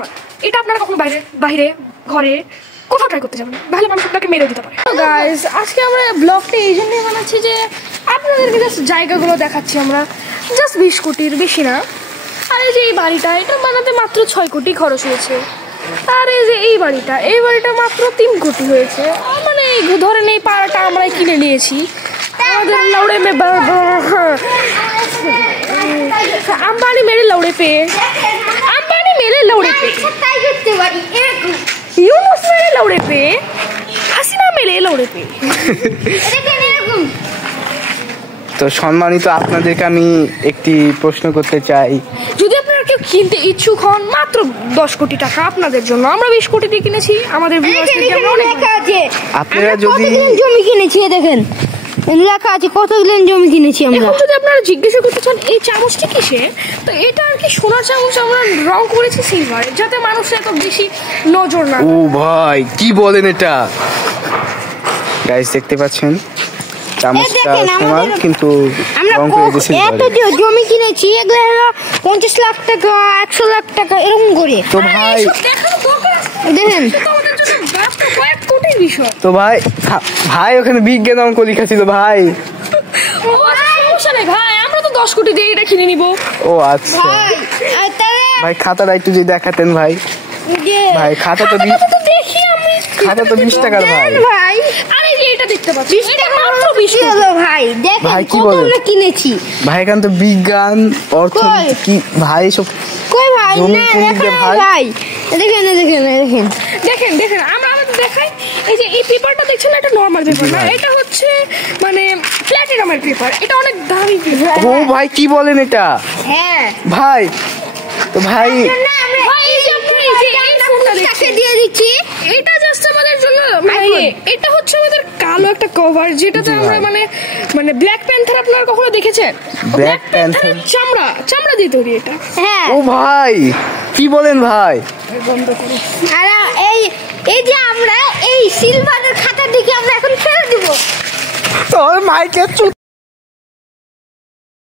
Silver, এটা আপনারা কখনো বাইরে বাইরে ঘরে কোথাও ট্রাই করতে যাবেন, তাহলে মানুষ আপনাকে মেরে দিতে পারে। তো গাইস, আজকে আমরা ব্লগটা এই জন্যই বানাচ্ছি যে আপনাদেরকে জাস্ট জায়গাগুলো দেখাচ্ছি আমরা, জাস্ট 20 কোটির বেশি না। আর এই যে এই বাড়িটা, এটা বানাতে মাত্র 6 কোটি খরচ হয়েছে। আর এই যে এই বাড়িটা মাত্র 3 কোটি হয়েছে। মানে এই ধরেন এই পাড়াটা আমরাই কিনে নিয়েছি। আমাদের লাউড়ে মে আম্বানি মেরে লাউড়ে পে, আম্বানি মেরে লাউড়ে পে, ইউনুস মেরে লাউড়ে পে, হাসিনা মেরে লাউড়ে পে। তো সম্মানিত আপনাদেরকে আমি একটি প্রশ্ন করতে চাই, যদি আপনারা কেউ কিনতে ইচ্ছুক হন, মাত্র 10 কোটি টাকা আপনাদের জন্য। আমরা 20 কোটি দিয়ে কিনেছি। আমাদের আপনারা যদি জমি কিনেছি, দেখেন লেখা আছে কত দিন জমি কিনেছি আমরা। এখন যদি আপনারা জিজ্ঞাসা করতে চান এই চামচটি কিসে, তো এটা আর কি সোনার চামচ, আমরা রং করেছি সিলভার, যাতে মানুষের এত বেশি নজর না। ও ভাই কি বলেন এটা? গাইস দেখতে পাচ্ছেন চামচটা সোনার, কিন্তু রং করে দিয়েছি এত জমি কিনেছি, এগুলো হলো 50 লাখ টাকা, 100 লাখ টাকা এরকম করে। তো ভাই দেখেন তো ভাই ওখানে বিজ্ঞান অঙ্ক লেখা ছিল ভাই। সমস্যা নেই ভাই, আমরা তো 10 কোটি দিয়ে এটা কিনে নিব। ও আচ্ছা ভাই, খাতাটা একটু যদি দেখাতেন ভাই। ভাই খাতা তো দেখি আমি, খাতা তো 20 টাকার ভাই। ভাই আরে যে এটা দেখতে পাচ্ছি, এটা মাত্র 20 হলো ভাই। দেখেন ভাই কি কত বলেন? আমরা কিনেছি ভাই এখানে তো বিজ্ঞান অর্থনীতি কি ভাই সব কই ভাই, না দেখেন ভাই, দেখেন দেখেন দেখেন দেখেন দেখেন আমরা তো দেখাই। এই যে এই পেপারটা দেখছেন, এটা নরমাল পেপার না, এটা হচ্ছে মানে প্ল্যাটিনামের পেপার, এটা অনেক দামি পেপার। ও ভাই কি বলেন এটা? হ্যাঁ ভাই তো ভাই ভাই এই যে আপনি এই যে এই ফোনটা দেখছেন দিয়ে দিচ্ছি, এটা জাস্ট আমাদের জন্য মানে এটা হচ্ছে আমাদের কালো একটা কভার, যেটাতে আমরা মানে ব্ল্যাক প্যান্থার আপনারা কখনো দেখেছেন? ব্ল্যাক প্যান্থার চামড়া দিয়ে তৈরি এটা। হ্যাঁ ও ভাই কি বলেন ভাই? বন্ধ করো। আর এই যে আমরা এই সিলভারের খাতা দিকে আমরা এখন ফেলে দিব। তোর মাইকের